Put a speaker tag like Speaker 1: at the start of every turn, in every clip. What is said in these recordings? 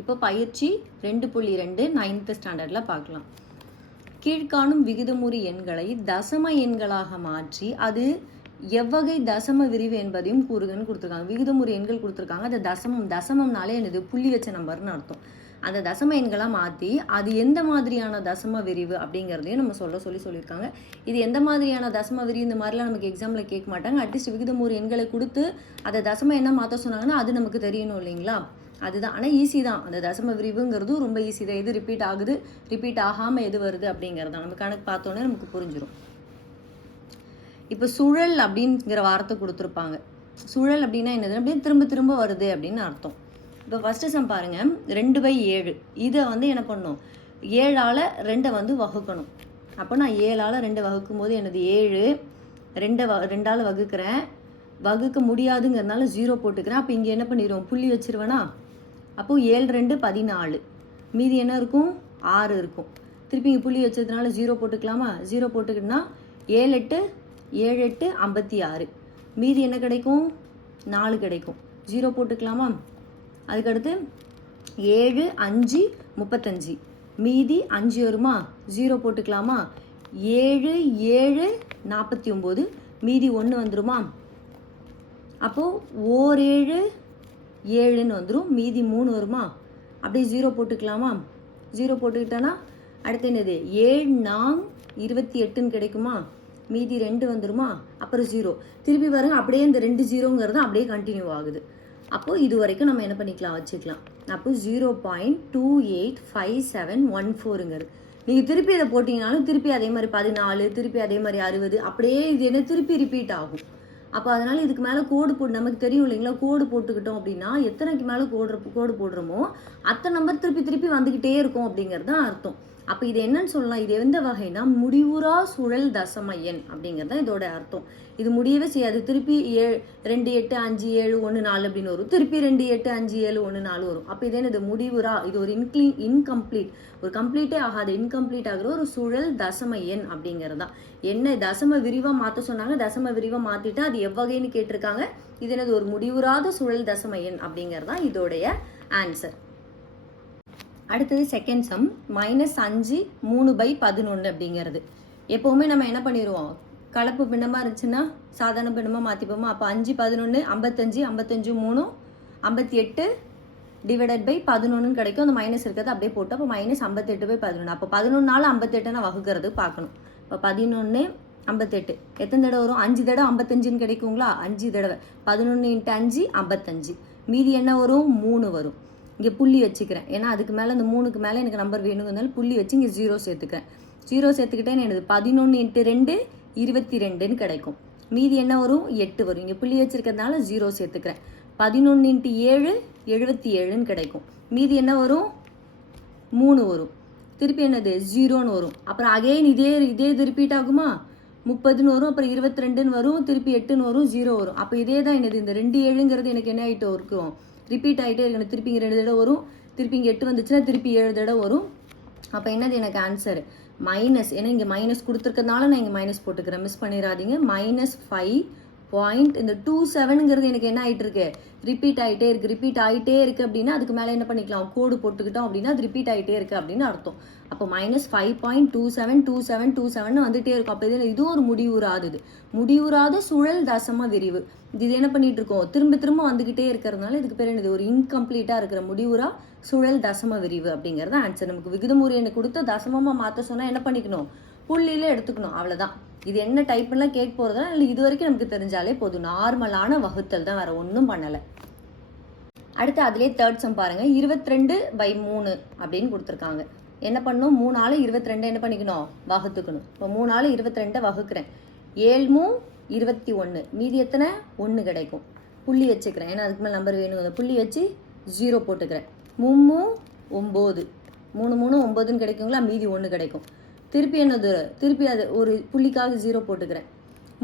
Speaker 1: இப்போ பயிற்சி ரெண்டு புள்ளி ரெண்டு நைன்த்து ஸ்டாண்டர்டில் பார்க்கலாம். கீழ்காணும் விகிதமுறி எண்களை தசம எண்களாக மாற்றி அது எவ்வகை தசம விரிவு என்பதையும் கூறுகன்னு கொடுத்துருக்காங்க. விகிதமுறை எண்கள் கொடுத்துருக்காங்க. அந்த தசமம் தசமம்னாலே என்னது? புள்ளி வச்ச நம்பர்னு அர்த்தம். அந்த தசம எண்களாக மாற்றி அது எந்த மாதிரியான தசம விரிவு அப்படிங்கிறதையும் நம்ம சொல்ல சொல்லி சொல்லியிருக்காங்க. இது எந்த மாதிரியான தசம விரிவு? இந்த மாதிரிலாம் நமக்கு எக்ஸாமில் கேட்க மாட்டாங்க. அட்லீஸ்ட் விகிதமுறை எண்களை கொடுத்து அதை தசம என்ன மாற்ற சொன்னாங்கன்னா அது நமக்கு தெரியணும் இல்லைங்களா? அதுதான். ஆனால் ஈஸி தான். அந்த தசம விரிவுங்கிறதும் ரொம்ப ஈஸி தான். எது ரிப்பீட் ஆகுது ரிப்பீட் ஆகாமல் எது வருது அப்படிங்கிறது தான் நம்ம கணக்கு பார்த்தோன்னே நமக்கு புரிஞ்சிடும் இப்போ சுழல் அப்படிங்கிற வார்த்தை கொடுத்துருப்பாங்க. சுழல் அப்படின்னா என்னது? அப்படியே திரும்ப திரும்ப வருது அப்படின்னு அர்த்தம். இப்போ ஃபஸ்ட்டு சம் பாருங்கள் ரெண்டு பை ஏழு. இதை வந்து என்ன பண்ணும்? ஏழால் ரெண்டை வந்து வகுக்கணும். அப்போ நான் ஏழால் ரெண்டு வகுக்கும் போது எனது ஏழு. ரெண்டை வ ரெண்டால் வகுக்கிறேன். வகுக்க முடியாதுங்கிறதுனால ஜீரோ போட்டுக்கிறேன். அப்போ இங்கே என்ன பண்ணிடுவோம் புள்ளி வச்சிருவேனா? அப்போது ஏழு ரெண்டு பதினாலு. மீதி என்ன இருக்கும்? ஆறு இருக்கும். திருப்பி இங்கே புள்ளி வச்சதுனால ஜீரோ போட்டுக்கலாமா? ஜீரோ போட்டுக்கிட்டோம்னா ஏழு எட்டு ஏழு எட்டு ஐம்பத்தி ஆறு. மீதி என்ன கிடைக்கும்? நாலு கிடைக்கும். ஜீரோ போட்டுக்கலாமா? அதுக்கடுத்து ஏழு அஞ்சு முப்பத்தஞ்சு. மீதி அஞ்சு வருமா? ஜீரோ போட்டுக்கலாமா? ஏழு ஏழு நாற்பத்தி ஒம்பது. மீதி ஒன்று வந்துருமா? அப்போது ஓர் ஏழு ஏழுன்னு வந்துடும் மீதி மூணு வருமா? அப்படியே ஜீரோ போட்டுக்கலாமா? ஜீரோ போட்டுக்கிட்டோன்னா அடுத்து என்னது? ஏழு நாங் இருபத்தி எட்டுன்னு கிடைக்குமா? மீதி ரெண்டு வந்துருமா? அப்புறம் ஜீரோ திருப்பி பாருங்க அப்படியே இந்த ரெண்டு ஜீரோங்கிறது அப்படியே கண்டினியூ ஆகுது. அப்போது இது வரைக்கும் நம்ம என்ன பண்ணிக்கலாம்? வச்சுக்கலாம். அப்போ zero point two eight five seven one ஃபோருங்கிறது நீங்கள் திருப்பி இதை போட்டிங்கனாலும் திருப்பி அதே மாதிரி பதினாலு திருப்பி அதே மாதிரி அறுபது அப்படியே இது என்ன திருப்பி ரிப்பீட் ஆகும். அப்போ அதனால் இதுக்கு மேலே கோடு போட்டு நமக்கு தெரியும் இல்லைங்களா கோடு போட்டுக்கிட்டோம் அப்படின்னா எத்தனைக்கு மேலே கோடு கோடு போடுறோமோ அத்தனை நம்பர் திருப்பி திருப்பி வந்துக்கிட்டே இருக்கும் அப்படிங்கிறது தான் அர்த்தம். அப்போ இது என்னன்னு சொல்லலாம். இது எந்த வகைனா முடிவுறா சுழல் தசமையன் அப்படிங்கிறது தான் இதோட அர்த்தம். இது முடியவே செய்யாது. திருப்பி ஏ ரெண்டு எட்டு அஞ்சு ஏழு ஒன்று நாலு அப்படின்னு வரும். திருப்பி ரெண்டு எட்டு அஞ்சு ஏழு ஒன்று நாலு வரும். அப்போ இது என்னது? முடிவுறா. இது ஒரு இன்க்ளீ இன்கம்ப்ளீட் ஒரு கம்ப்ளீட்டே ஆகாது. இன்கம்ப்ளீட் ஆகிற ஒரு சுழல் தசம எண் அப்படிங்கிறது தான் என்ன? தசம விரிவாக மாற்ற சொன்னாங்க. தசம விரிவாக மாற்றிட்டு அது எவ்வகைன்னு கேட்டிருக்காங்க. இது என்னது? ஒரு முடிவுறாத சுழல் தசம எண் அப்படிங்கிறது தான் இதோடைய ஆன்சர் அடுத்தது செகண்ட் சம் மைனஸ் அஞ்சு மூணு பை பதினொன்று அப்படிங்கிறது. எப்போவுமே நம்ம என்ன பண்ணிடுவோம் கலப்பு பின்னமாக இருந்துச்சுன்னா சாதாரண பின்னமாக மாற்றிப்போமா அப்போ அஞ்சு பதினொன்று ஐம்பத்தஞ்சு ஐம்பத்தஞ்சு மூணு ஐம்பத்தி எட்டு டிவைடட் பை பதினொன்றுன்னு கிடைக்கும். அந்த மைனஸ் இருக்கிறது அப்படியே போட்டு அப்போ மைனஸ் ஐம்பத்தெட்டு பை பதினொன்று அப்போ பதினொன்றால் ஐம்பத்தெட்டை நான் வகுக்கிறது பார்க்கணும். இப்போ பதினொன்று ஐம்பத்தெட்டு. எத்தனை தடவை வரும்? அஞ்சு தடவை ஐம்பத்தஞ்சுன்னு கிடைக்குங்களா? அஞ்சு தடவை. பதினொன்று இன்ட்டு அஞ்சு ஐம்பத்தஞ்சு. மீதி என்ன வரும்? மூணு வரும். இங்கே புள்ளி வச்சுக்கிறேன். ஏன்னா அதுக்கு மேலே அந்த மூணுக்கு மேலே எனக்கு நம்பர் வேணுங்கிறதுனால புள்ளி வச்சு இங்கே ஜீரோ சேர்த்துக்கிறேன். ஜீரோ சேர்த்துக்கிட்டேன்னு எனது பதினொன்று இன்ட்டு ரெண்டு இருபத்தி ரெண்டுன்னு கிடைக்கும். மீதி என்ன வரும்? எட்டு வரும். இங்கே புள்ளி வச்சுருக்கிறதுனால ஜீரோ சேர்த்துக்கிறேன். பதினொன்று இன்ட்டு ஏழு எழுபத்தி ஏழுன்னு கிடைக்கும். மீதி என்ன வரும்? மூணு வரும். திருப்பி என்னது? ஜீரோன்னு வரும். அப்புறம் அகைன் இதே இதே இது ரிப்பீட் ஆகுமா? முப்பதுன்னு வரும். அப்புறம் இருபத்தி ரெண்டுன்னு வரும். திருப்பி எட்டுன்னு வரும். ஜீரோ வரும். அப்போ இதே தான் என்னது? இந்த ரெண்டு ஏழுங்கிறது எனக்கு என்ன ஆகிட்டு இருக்கும் ரிப்பீட் ஆகிட்டே இருக்கணும். திருப்பி இங்கே ரெண்டு தடவை வரும். திருப்பி இங்கே எட்டு வந்துச்சுன்னா திருப்பி ஏழு தடவை வரும். அப்போ என்னது எனக்கு ஆன்சர் மைனஸ் ஏன்னா இங்கே மைனஸ் கொடுத்துருக்கனால நான் இங்கே மைனஸ் போட்டுக்கிறேன். மிஸ் பண்ணிடாதீங்க. மைனஸ் ஃபைவ் பாயிண்ட் இந்த டூ செவனுங்கிறது எனக்கு என்ன ஆகிட்டு இருக்கு? ரிப்பீட் ஆகிட்டே இருக்குது ரிப்பீட் ஆகிட்டே இருக்கு அப்படின்னா அதுக்கு மேலே என்ன பண்ணிக்கலாம்? கோடு போட்டுக்கிட்டோம் அப்படின்னா அது ரிப்பீட் ஆகிட்டே இருக்கு அப்படின்னு அர்த்தம். அப்போ minus five point two seven two seven two seven வந்துட்டே இருக்கும். அப்போ இதில் இதுவும் ஒரு முடிவுறாதது. முடிவுறாத சுழல் தசம விரிவு. இது என்ன பண்ணிட்டு இருக்கோம்? திரும்ப திரும்ப வந்துக்கிட்டே இருக்கிறதுனால இதுக்கு பேர் என்னது? ஒரு இன்கம்ப்ளீட்டாக இருக்கிற முடிவுறா சுழல் தசம விரிவு அப்படிங்கிறது ஆன்சர் நமக்கு விகிதமுறையை கொடுத்து தசமமாக மாற்ற சொன்னால் என்ன பண்ணிக்கணும்? புள்ளியில எடுத்துக்கணும். அவ்வளோதான் இது என்ன டைப்லாம் கேட்க போகிறதுனா இல்லை இது வரைக்கும் நமக்கு தெரிஞ்சாலே போதும். நார்மலான வகுத்தல் தான் வேறு ஒன்றும் பண்ணலை. அடுத்து அதிலே தேர்ட் சம் பாருங்கள் இருபத்தி ரெண்டு பை மூணு அப்படின்னு கொடுத்துருக்காங்க. என்ன பண்ணும் மூணு ஆள் இருபத்தி ரெண்டு என்ன பண்ணிக்கணும்? வகுத்துக்கணும். இப்போ மூணு ஆள் இருபத்தி ரெண்டை வகுக்கிறேன். ஏழ்மூ இருபத்தி ஒன்று மீதி எத்தனை? ஒன்று கிடைக்கும். புள்ளி வச்சுக்கிறேன். ஏன்னா அதுக்கு மேலே நம்பர் வேணும். அந்த புள்ளி வச்சு ஜீரோ போட்டுக்கிறேன். மூணு ஒம்பது. மூணு மூணு ஒம்பதுன்னு கிடைக்குங்களா? மீதி ஒன்று கிடைக்கும். திருப்பி என்னது திருப்பி அது ஒரு புள்ளிக்காக ஜீரோ போட்டுக்கிறேன்.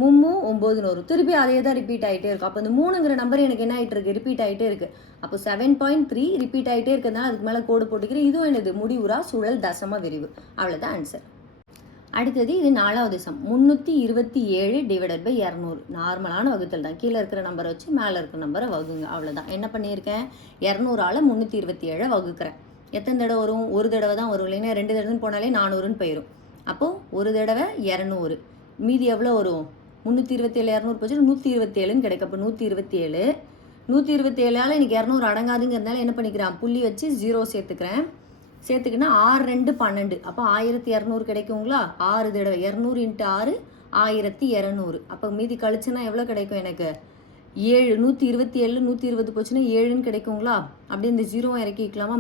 Speaker 1: மும்மு ஒம்போதுன்னு வரும். திருப்பி அதே தான் ரிப்பீட் ஆகிட்டே இருக்கும். அப்போ இந்த மூணுங்கிற நம்பர் எனக்கு என்ன ஆகிட்டு இருக்கு? ரிப்பீட் ஆகிட்டே இருக்கு. அப்போ செவன் பாயிண்ட் த்ரீ ரிப்பீட் ஆகிட்டே இருக்கிறதுனால அதுக்கு மேலே கோடு போட்டுக்கிறேன். இதுவும் என்னது? முடிவுறா சுழல் தசம விரிவு. அவ்வளோதான் ஆன்சர் அடுத்தது இது நாலாவது சம். முந்நூற்றி இருபத்தி ஏழு டிவைடட் பை இரநூறு. நார்மலான வகுத்தல் தான். கீழே இருக்கிற நம்பரை வச்சு மேலே இருக்கிற நம்பரை வகுங்க. அவ்வளோதான் என்ன பண்ணியிருக்கேன்? இரநூறால் முந்நூற்றி இருபத்தி ஏழை வகுக்கிறேன். எத்தனை தடவை வரும்? ஒரு தடவை தான் வரும். இல்லைன்னா ரெண்டு தடவைன்னு போனாலே நானூறுன்னு போயிடும் அப்போது ஒரு தடவை இரநூறு. மீதி எவ்வளோ வரும்? முந்நூற்றி இருபத்தி ஏழு இரநூறு போச்சு நூற்றி இருபத்தேழுன்னு கிடைக்கும். அப்போ நூற்றி இருபத்தி ஏழு நூற்றி இருபத்தி ஏழால் எனக்கு இரநூறு அடங்காதுங்கிறதுனால என்ன பண்ணிக்கிறான்? புள்ளி வச்சு ஜீரோ சேர்த்துக்கிறேன். சேர்த்துக்கினா ஆறு ரெண்டு பன்னெண்டு. அப்போ ஆயிரத்தி இரநூறு கிடைக்குங்களா? ஆறு தடவை. இரநூறு இன்ட்டு ஆறு ஆயிரத்தி இரநூறு. அப்போ மீதி கழிச்சுன்னா எவ்வளோ கிடைக்கும் எனக்கு? ஏழு. நூற்றி இருபத்தி ஏழு நூற்றி இருபது போச்சுன்னா ஏழுன்னு கிடைக்குங்களா? அப்படியே இந்த ஜீரோவை இறக்கிக்கலாமா?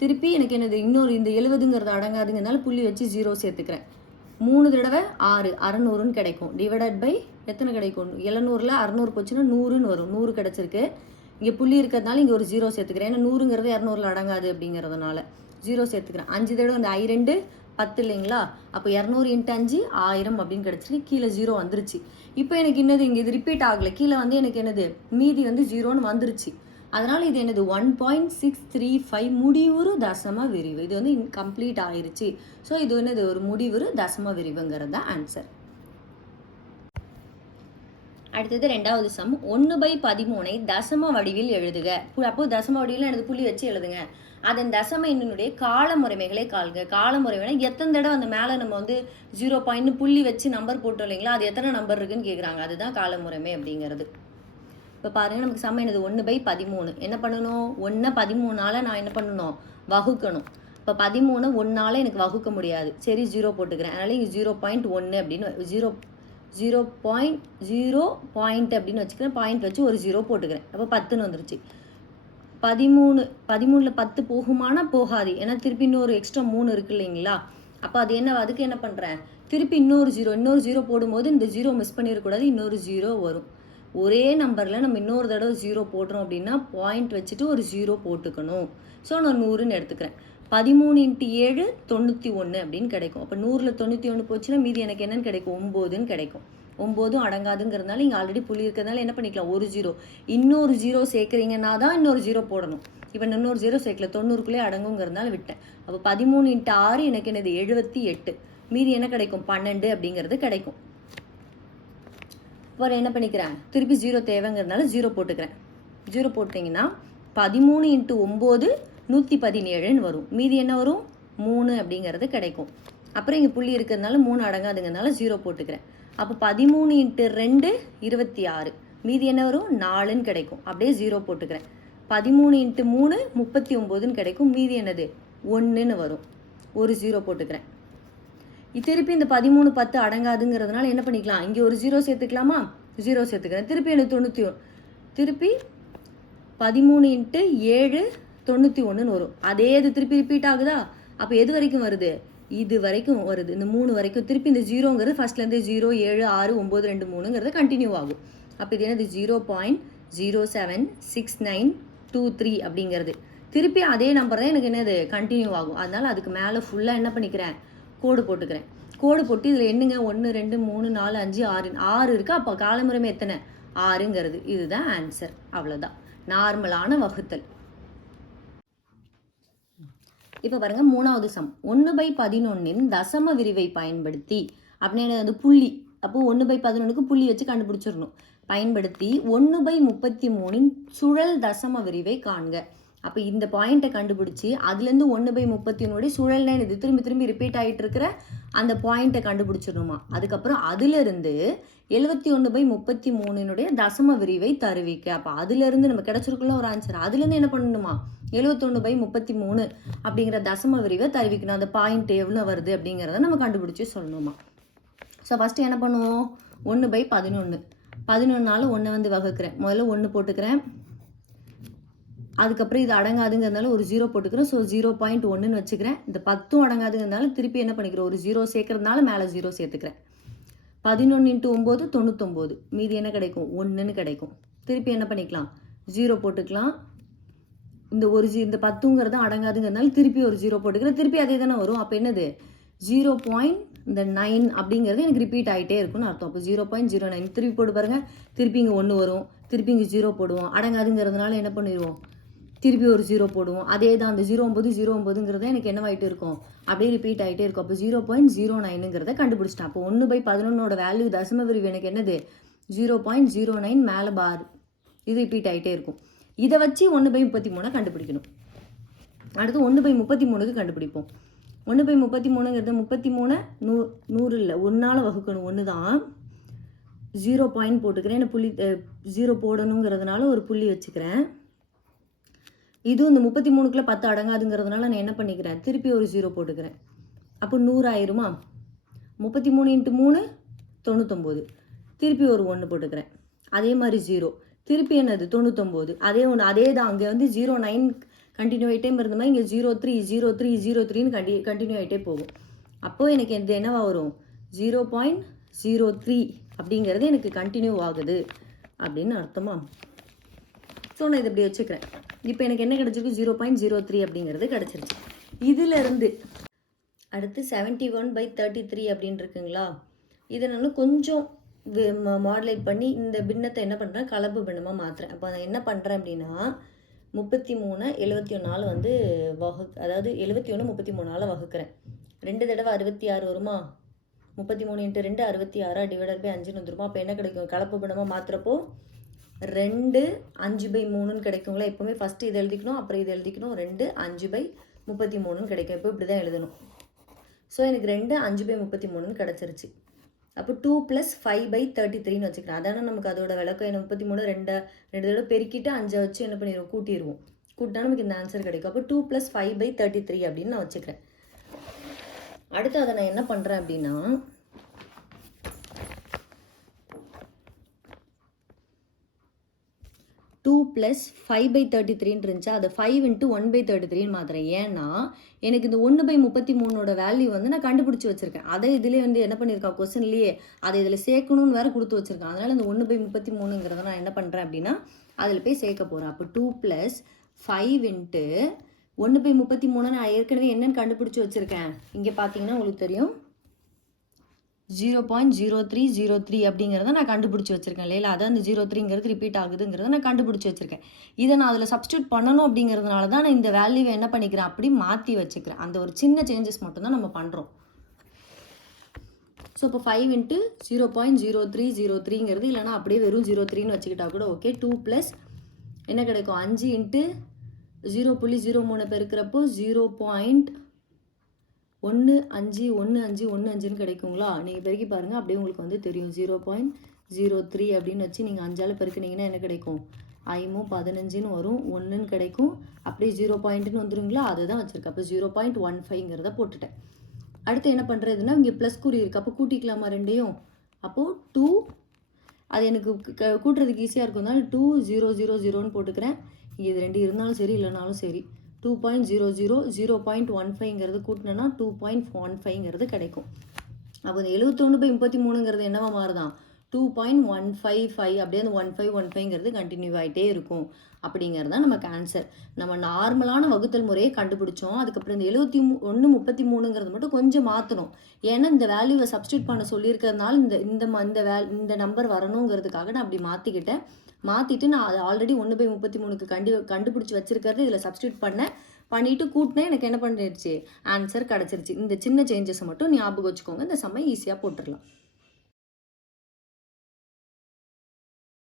Speaker 1: திருப்பி எனக்கு என்னது இன்னொரு இந்த எழுபதுங்கிறது அடங்காதுங்கிறதுனால புள்ளி வச்சு ஜீரோ சேர்த்துக்கிறேன். மூணு தடவை ஆறு அறநூறுன்னு கிடைக்கும். டிவைடட் பை எத்தனை கிடைக்கும்? எழுநூறில் அறநூறு போச்சுன்னா நூறுன்னு வரும். நூறு கிடச்சிருக்கு. இங்கே புள்ளி இருக்கிறதுனால இங்கே ஒரு ஜீரோ சேர்த்துக்கிறேன். ஏன்னா நூறுங்கிறது இரநூறுல அடங்காது அப்படிங்கிறதுனால ஜீரோ சேர்த்துக்கிறேன். அஞ்சு தடவை இந்த ஐ ரெண்டு பத்து இல்லைங்களா? அப்போ இரநூறு இன்ட்டு அஞ்சு ஆயிரம் அப்படின்னு கிடச்சிருக்கு கீழே ஜீரோ வந்துருச்சு. இப்போ எனக்கு என்னது இங்கே இது ரிப்பீட் ஆகலை. கீழே வந்து எனக்கு என்னது மீதி வந்து ஜீரோன்னு வந்துருச்சு. அதனால் இது என்னது? One point six three five முடிவுறு தசம விரிவு. இது வந்து கம்ப்ளீட் ஆயிருச்சு. ஸோ இது என்னது? ஒரு முடிவுறு தசம விரிவுங்கிறது தான் ஆன்சர் அடுத்தது ரெண்டாவது சம். ஒன்று பை பதிமூனை தசம வடிவில் எழுதுக. அப்போது அப்போ தசம வடிவில் எனது புள்ளி வச்சு எழுதுங்க. அதன் தசம எண்ணினுடைய கால முறைமைகளை கால்க. கால முறைமைனா எத்தனை தடவை அந்த மேலே நம்ம வந்து ஜீரோ பாயிண்ட் புள்ளி வச்சு நம்பர் போட்டோம் இல்லைங்களா? அது எத்தனை நம்பர் இருக்குன்னு கேட்குறாங்க அதுதான் கால முறைமை அப்படிங்கிறது. இப்போ பாருங்க நமக்கு சம என்னது? ஒன்று பை பதிமூணு. என்ன பண்ணணும்? ஒன்றை பதிமூணால் நான் என்ன பண்ணணும்? வகுக்கணும். இப்போ பதிமூணு ஒன்றால் எனக்கு வகுக்க முடியாது. சரி ஜீரோ போட்டுக்கிறேன். அதனால் இங்கே ஜீரோ பாயிண்ட் ஒன்று அப்படின்னு zero zero point zero point அப்படின்னு வச்சுக்கிறேன். பாயிண்ட் வச்சு ஒரு ஜீரோ போட்டுக்கிறேன். அப்போ பத்துன்னு வந்துருச்சு. பதிமூணு பதிமூணில் பத்து போகுமானா போகாது. ஏன்னா திருப்பி இன்னொரு எக்ஸ்ட்ரா மூணு இருக்கு இல்லைங்களா? அப்போ அது என்ன அதுக்கு என்ன பண்ணுறேன் திருப்பி இன்னொரு ஜீரோ இன்னொரு ஜீரோ போடும்போது இந்த ஜீரோ மிஸ் பண்ணிடக்கூடாது. இன்னொரு ஜீரோ வரும். ஒரே நம்பரில் நம்ம இன்னொரு தடவை ஜீரோ போடுறோம் அப்படின்னா பாயிண்ட் வச்சுட்டு ஒரு ஜீரோ போட்டுக்கணும். ஸோ நான் நூறுன்னு எடுத்துக்கிறேன். பதிமூணு இன்ட்டு ஏழு தொண்ணூற்றி ஒன்று அப்படின்னு கிடைக்கும். அப்போ நூறில் தொண்ணூற்றி ஒன்று போச்சுன்னா மீதி எனக்கு என்னென்னு கிடைக்கும்? ஒம்போதுன்னு கிடைக்கும். ஒம்போதும் அடங்காதுங்கிறதுனால இங்கே ஆல்ரெடி புள்ளி இருக்கிறதுனால என்ன பண்ணிக்கலாம்? ஒரு ஜீரோ இன்னொரு ஜீரோ சேர்க்குறீங்கன்னா தான் இன்னொரு ஜீரோ போடணும். இப்போ இன்னொரு ஜீரோ சேர்க்கல. தொண்ணூறுக்குள்ளே அடங்குங்கிறதுனால விட்டேன். அப்போ பதிமூணு இன்ட்டு ஆறு எனக்கு என்னது? எழுபத்தி எட்டு. மீதி என்ன கிடைக்கும்? பன்னெண்டு அப்படிங்கிறது கிடைக்கும். அப்புறம் என்ன பண்ணிக்கிறேன்? திருப்பி ஜீரோ தேவைங்கிறதுனால ஜீரோ போட்டுக்கிறேன். ஜீரோ போட்டிங்கன்னா பதிமூணு இன்ட்டு ஒம்பது நூற்றி பதினேழுன்னு வரும். மீதி என்ன வரும்? மூணு அப்படிங்கிறது கிடைக்கும். அப்புறம் இங்கே புள்ளி இருக்கிறதுனால மூணு அடங்காதுங்கிறதுனால ஜீரோ போட்டுக்கிறேன். அப்போ பதிமூணு இன்ட்டு ரெண்டு இருபத்தி ஆறு. மீதி என்ன வரும்? நாலுன்னு கிடைக்கும். அப்படியே ஜீரோ போட்டுக்கிறேன். பதிமூணு இன்ட்டு மூணு முப்பத்தி ஒம்போதுன்னு கிடைக்கும். மீதி என்னது? ஒன்றுன்னு வரும். ஒரு ஜீரோ போட்டுக்கிறேன். திருப்பி இந்த பதிமூணு பத்து அடங்காதுங்கிறதுனால என்ன பண்ணிக்கலாம்? இங்கே ஒரு ஜீரோ சேர்த்துக்கலாமா? ஜீரோ சேர்த்துக்கிறேன். திருப்பி எனக்கு தொண்ணூற்றி ஒன்று திருப்பி பதிமூணு இன்ட்டு ஏழு தொண்ணூற்றி ஒன்றுன்னு வரும். அதே இது திருப்பி ரிப்பீட் ஆகுதா? அப்போ எது வரைக்கும் வருது? இது வரைக்கும் வருது. இந்த மூணு வரைக்கும் திருப்பி இந்த ஜீரோங்கிறது ஃபர்ஸ்ட்லேருந்து ஜீரோ ஏழு ஆறு ஒம்பது ரெண்டு மூணுங்கிறது கண்டினியூ ஆகும். அப்போ இது என்னது? Zero point zero seven six nine two three அப்படிங்கிறது. திருப்பி அதே நம்பர் தான் எனக்கு என்னது? கண்டினியூ ஆகும். அதனால அதுக்கு மேலே ஃபுல்லாக என்ன பண்ணிக்கிறேன்? கோடு போட்டுக்கிறேன். கோடு போட்டு இதில் என்னங்க? ஒன்று ரெண்டு மூணு நாலு அஞ்சு ஆறு ஆறு இருக்கு? அப்போ காலமுறைமை எத்தனை? ஆறுங்கிறது. இதுதான் ஆன்சர் அவ்வளோதான் நார்மலான வகுத்தல். இப்போ பாருங்க மூணாவது சம் ஒன்று பை பதினொன்னின் தசம விரிவை பயன்படுத்தி அப்படின்னு அது புள்ளி. அப்போ ஒன்று பை பதினொன்றுக்கு புள்ளி வச்சு கண்டுபிடிச்சிடணும். பயன்படுத்தி ஒன்று பை முப்பத்தி மூணின் சுழல் தசம விரிவை காண்க. அப்போ இந்த பாயிண்ட்டை கண்டுபிடிச்சி அதுலேருந்து ஒன்று பை முப்பத்தி ஒன்றுடைய சுழல்னா இது திரும்பி திரும்பி ரிப்பீட் ஆகிட்டு இருக்கிற அந்த பாயிண்ட்டை கண்டுபிடிச்சிடணுமா? அதுக்கப்புறம் அதுலேருந்து எழுபத்தி ஒன்று பை முப்பத்தி மூணுனுடைய தசம விரிவை தருவிக்க. அப்போ அதுலேருந்து நம்ம கிடச்சிருக்குள்ள ஒரு ஆன்சர் அதுலேருந்து என்ன பண்ணணுமா? எழுபத்தொன்று பை முப்பத்தி மூணு அப்படிங்கிற தசம விரிவை தருவிக்கணும். அந்த பாயிண்ட் எவ்வளோ வருது அப்படிங்கிறத நம்ம கண்டுபிடிச்சி சொல்லணுமா? ஸோ ஃபஸ்ட்டு என்ன பண்ணுவோம்? ஒன்று பை பதினொன்று பதினொன்றால் ஒன்று வந்து வகுக்கிறேன். முதல்ல ஒன்று போட்டுக்கிறேன். அதுக்கப்புறம் இது அடங்காதுங்கிறதுனால ஒரு ஜீரோ போட்டுக்கிறோம். ஸோ ஜீரோ பாயிண்ட் ஒன்றுன்னு வச்சுக்கிறேன். இந்த பத்தும் அடங்காதுங்கிறதுனால திருப்பி என்ன பண்ணிக்கிறோம்? ஒரு ஜீரோ சேர்க்கறதுனால மேலே ஜீரோ சேர்த்துக்கிறேன். பதினொன்று இன்ட்டு ஒம்பது தொண்ணூத்தொம்பது மீதி என்ன கிடைக்கும்? ஒன்றுன்னு கிடைக்கும். திருப்பி என்ன பண்ணிக்கலாம்? ஜீரோ போட்டுக்கலாம். இந்த ஒரு ஜீ இந்த பத்துங்கிறது அடங்காதுங்கிறதுனால திருப்பி ஒரு ஜீரோ போட்டுக்கிறேன். திருப்பி அதே தானே வரும். அப்போ என்னது? ஜீரோ பாயிண்ட் இந்த நைன் அப்படிங்கிறது எனக்கு ரிப்பீட் ஆகிட்டே இருக்கும்னு அர்த்தம். அப்போ ஜீரோ பாயிண்ட் ஜீரோ நைன் திருப்பி போட்டு பாருங்கள் திருப்பி இங்கே ஒன்று வரும். திருப்பி இங்கே ஜீரோ போடுவோம். அடங்காதுங்கிறதுனால என்ன பண்ணிடுவோம்? திருப்பி ஒரு ஜீரோ போடுவோம். அதே தான் அந்த ஜீரோ ஒம்பது ஜீரோ ஒம்பதுங்கிறது எனக்கு என்னவாயிட்டு இருக்கும்? அப்படியே ரிப்பீட் ஆகிட்டே இருக்கும். அப்போ ஜீரோ பாயிண்ட் ஜீரோ நைனுங்கிறத கண்டுபிடிச்சிட்டேன். அப்போ ஒன்று பை பதினொன்னோட வேல்யூ தசம விரிவு எனக்கு என்னது? ஜீரோ பாயிண்ட் ஜீரோ நைன் மேலே பார் இது ரிப்பீட் ஆகிட்டே இருக்கும். இதை வச்சு ஒன்று பை முப்பத்தி மூணை கண்டுபிடிக்கணும். அடுத்து ஒன்று பை முப்பத்தி மூணுக்கு கண்டுபிடிப்போம். ஒன்று பை முப்பத்தி மூணுங்கிறது முப்பத்தி மூணு நூ நூறு இல்லை ஒன்றால் வகுக்கணும். ஒன்று தான் ஜீரோ பாயிண்ட் போட்டுக்கிறேன். எனக்கு புள்ளி ஜீரோ போடணுங்கிறதுனால ஒரு புள்ளி வச்சுக்கிறேன். இதுவும் இந்த முப்பத்தி மூணுக்குள்ள பத்து அடங்காதுங்கிறதுனால நான் என்ன பண்ணிக்கிறேன்? திருப்பி ஒரு ஜீரோ போட்டுக்கிறேன். அப்போ நூறு ஆயிருமா? முப்பத்தி மூணு இன்ட்டு மூணு தொண்ணூத்தொம்போது. திருப்பி ஒரு ஒன்று போட்டுக்கிறேன். அதே மாதிரி ஜீரோ திருப்பி என்னது? தொண்ணூத்தொம்போது. அதே ஒன்று அதே தான் அங்கே வந்து ஜீரோ நைன் கண்டினியூ ஆகிட்டே இருந்த மாதிரி இங்கே zero three zero three zero த்ரீன்னு கண்டி கண்டினியூ ஆகிட்டே போகும். அப்போது எனக்கு இது என்னவா வரும்? ஜீரோ பாயிண்ட் ஜீரோ த்ரீ அப்படிங்கிறது எனக்கு கண்டினியூ ஆகுது அப்படின்னு அர்த்தமா? ஸோ நான் இதை இப்படி வச்சுக்கிறேன். இப்போ எனக்கு என்ன கிடச்சிருக்கு? ஜீரோ பாயிண்ட் ஜீரோ த்ரீ அப்படிங்கிறது கிடச்சிருச்சு. இதிலிருந்து அடுத்து seventy one by thirty three அப்படின்னு இருக்குங்களா? இதை நான் கொஞ்சம் மாடலேட் பண்ணி இந்த பின்னத்தை என்ன பண்ணுறேன் கலப்பு பின்னமாக மாற்றுறேன் அப்போ நான் என்ன பண்ணுறேன் அப்படின்னா முப்பத்தி மூணு எழுபத்தி ஒன்றால் வந்து வகு அதாவது எழுபத்தி ஒன்று முப்பத்தி மூணால் வகுக்கிறேன். ரெண்டு தடவை அறுபத்தி ஆறு வருமா? முப்பத்தி மூணு இன்ட்டு ரெண்டு அறுபத்தி ஆறா டிவைடட் பை அஞ்சுன்னு வந்துருமா? அப்போ என்ன கிடைக்கும்? கலப்பு பின்னமாக மாற்றுறப்போ ரெண்டு அஞ்சு பை மூணுன்னு கிடைக்குங்களா? எப்போவுமே ஃபஸ்ட்டு இது எழுதிக்கணும் அப்புறம் இது எழுதிக்கணும். ரெண்டு அஞ்சு பை முப்பத்தி மூணுன்னு கிடைக்கும். இப்போ இப்படி தான் எழுதணும். ஸோ எனக்கு ரெண்டு அஞ்சு பை முப்பத்தி மூணுன்னு கிடச்சிருச்சு. அப்போ two plus five by thirty த்ரீன்னு வச்சுக்கிறேன் அதான நமக்கு அதோட விளக்கம். என்ன முப்பத்தி மூணு ரெண்டு ரெண்டு தடவை பெருக்கிட்டு அஞ்சை வச்சு என்ன பண்ணிடுவோம்? கூட்டிடுவோம். கூட்டினா நமக்கு இந்த ஆன்சர் கிடைக்கும். அப்போ two plus five by thirty three அப்படின்னு நான் வச்சுக்கிறேன். அடுத்து அதை நான் என்ன பண்ணுறேன் அப்படின்னா two plus five by thirty த்ரீன்னு இருந்துச்சு அதை five into one by thirty த்ரீன்னு மாத்திரேன் ஏன்னா எனக்கு இந்த ஒன்று பை முப்பத்தி மூணோட வேல்யூ வந்து நான் கண்டுபிடிச்சி வச்சிருக்கேன். அதை இதிலே வந்து என்ன பண்ணியிருக்கான் கொஸ்டின்லேயே அதை இதில் சேர்க்கணும்னு வேறு கொடுத்து வச்சிருக்கேன் அதனால் இந்த ஒன்று பை முப்பத்தி மூணுங்கிறத நான் என்ன பண்ணுறேன் அப்படின்னா அதில் போய் சேர்க்க போகிறேன் அப்போ டூ ப்ளஸ் ஃபைவ் இன்ட்டு ஒன்று பை முப்பத்தி மூணு நான் ஏற்கனவே என்னென்னு கண்டுபிடிச்சி வச்சுருக்கேன். இங்கே பார்த்தீங்கன்னா உங்களுக்கு தெரியும். Zero point zero three zero three அப்படிங்கிறத நான் கண்டுபிடிச்சி வச்சிருக்கேன் இல்லையா? அதான் அந்த ஜீரோ த்ரீங்கிறது ரிப்பீட் ஆகுதுங்கிறத நான் கண்டுபிடிச்சி வச்சிருக்கேன். இதை நான் அதில் சப்ஸ்டியூட் பண்ணணும் அப்படிங்கிறதுனால தான் நான் இந்த வேல்யூவை என்ன பண்ணிக்கிறேன்? அப்படி மாற்றி வச்சுக்கிறேன். அந்த ஒரு சின்ன சேஞ்சஸ் மட்டும்தான் நம்ம பண்ணுறோம் ஸோ இப்போ five into zero point zero three zero த்ரீங்கிறது இல்லைனா அப்படியே வெறும் ஜீரோ த்ரீன்னு வச்சுக்கிட்டா கூட ஓகே டூ ப்ளஸ் என்ன கிடைக்கும்? அஞ்சு இன்ட்டு ஜீரோ புள்ளி ஜீரோ மூணு பெருக்கிறப்போ ஜீரோ பாயிண்ட் ஒன்று அஞ்சு ஒன்று அஞ்சு ஒன்று அஞ்சுன்னு கிடைக்குங்களா? நீங்கள் பெருக்கி பாருங்கள் அப்படியே உங்களுக்கு வந்து தெரியும். ஜீரோ பாயிண்ட் ஜீரோ த்ரீ அப்படின்னு வச்சு நீங்கள் அஞ்சால் பெருக்குனீங்கன்னா என்ன கிடைக்கும்? ஐமும் பதினஞ்சுன்னு வரும். ஒன்றுன்னு கிடைக்கும். அப்படியே ஜீரோ பாயிண்ட்டுன்னு வந்துருங்களா? அதுதான் வச்சுருக்கேன் அப்போ ஜீரோ பாயிண்ட் ஒன் ஃபைவ்ங்கிறத போட்டுட்டேன். அடுத்து என்ன பண்ணுறதுன்னா இங்கே ப்ளஸ் குறி இருக்குது அப்போ கூட்டிக்கலாமா ரெண்டையும்? அப்போது டூ அது எனக்கு க- கூட்டுறதுக்கு ஈஸியாக இருக்கும்னால டூ ஜீரோ ஜீரோ ஜீரோன்னு போட்டுக்கிறேன். இது ரெண்டு இருந்தாலும் சரி இல்லைனாலும் சரி. Two point zero zero zero point one ஃபைவ்ங்கிறது கூட்டினேன்னா டூ பாயிண்ட் ஒன் ஃபைவ்ங்கிறது கிடைக்கும். அப்போ இந்த எழுபத்தொன்று பை முப்பத்தி மூணுங்கிறது என்னவா மாறுதான்? Two point one five five அப்படியே அந்த ஒன் ஃபைவ் ஒன் ஃபைவ்ங்கிறது கண்டினியூ ஆகிட்டே இருக்கும். அப்படிங்கிறது தான் நமக்கு ஆன்சர் நம்ம நார்மலான வகுத்தல் முறையை கண்டுபிடிச்சோம். அதுக்கப்புறம் இந்த எழுபத்தி மூ ஒன்று முப்பத்தி மூணுங்கிறது மட்டும் கொஞ்சம் மாற்றணும் ஏன்னா இந்த வேல்யூவை சப்ஸ்டியூட் பண்ண சொல்லியிருக்கிறதுனால இந்த இந்த ம- இந்த வே இந்த நம்பர் வரணுங்கிறதுக்காக நான் அப்படி மாற்றிக்கிட்டேன் மாற்றிட்டு நான் அது ஆல்ரெடி ஒன்று பை முப்பத்தி மூணுக்கு கண்டி கண்டுபிடிச்சி வச்சிருக்கிறது இதில் சப்ஸ்டியூட் பண்ணேன் பண்ணிட்டு கூட்டினேன் எனக்கு என்ன பண்ணிடுச்சு? ஆன்சர் கிடச்சிருச்சு. இந்த சின்ன சேஞ்சஸை மட்டும் ஞாபகம் வச்சுக்கோங்க. இந்த சமயம் ஈஸியாக போட்டுடலாம்.